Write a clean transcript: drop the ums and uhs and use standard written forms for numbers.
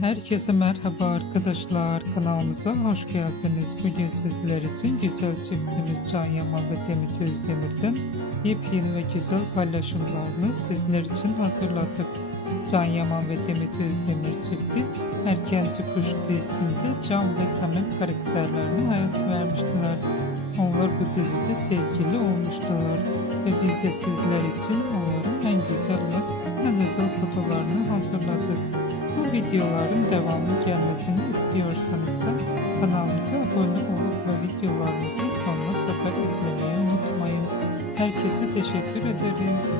Herkese merhaba arkadaşlar, kanalımıza hoş geldiniz. Bugün sizler için güzel çiftimiz Can Yaman ve Demet Özdemir'den yepyeni ve güzel paylaşımlarını sizler için hazırladık. Can Yaman ve Demet Özdemir çifti Erkenci Kuş dizisinde Can ve Samet karakterlerine hayat vermiştiler. Onlar bu dizide sevgili olmuştular ve biz de sizler için onların en güzel ve en özel fotolarını hazırladık. Bu videoların devamlı gelmesini istiyorsanız kanalımıza abone olup ve videolarımızı sonuna kadar izlemeyi unutmayın. Herkese teşekkür ederiz.